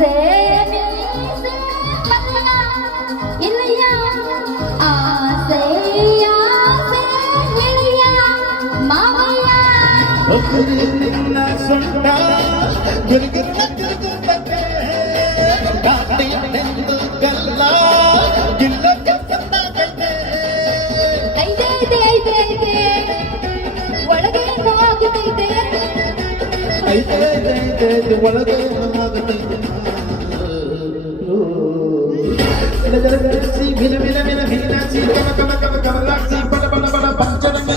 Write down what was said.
ಮೀಸೆ ಮೀಸೆ ಮಗನ ಇಲ್ಲಿಯ ಆಸೆ ಆಸೆ ಇಳಿಯ ಮಾವಯ್ಯ ನಿನ್ನ ಸೊಂಟ ತಿರುಗುತ್ತದೆ ಗಾಡಿಯೆಂದು ಗಲ್ಲ ಗಿಲ್ಲಕ್ಕೆ ಬಂದಾಗೈತೆ ಐತೆ ಐತೆ ಐತೆ ಐತೆ ಒಳಗೆ ಏನೋ ಆಗುತ್ತೈತೆ ಐತೆ ಐತೆ ಐತೆ ಐತೆ ಒಳಗೆ ಆಗುತ್ತೈತೆ ಮಿನ ಮಿನ ಮಿನ ಮೀನಾಕ್ಷಿ ಕಮ ಕಮ ಕಮ ಕಮಲಾಕ್ಷಿ ಬಡ ಬಡ ಬಡ ಪಂಚರಂಗ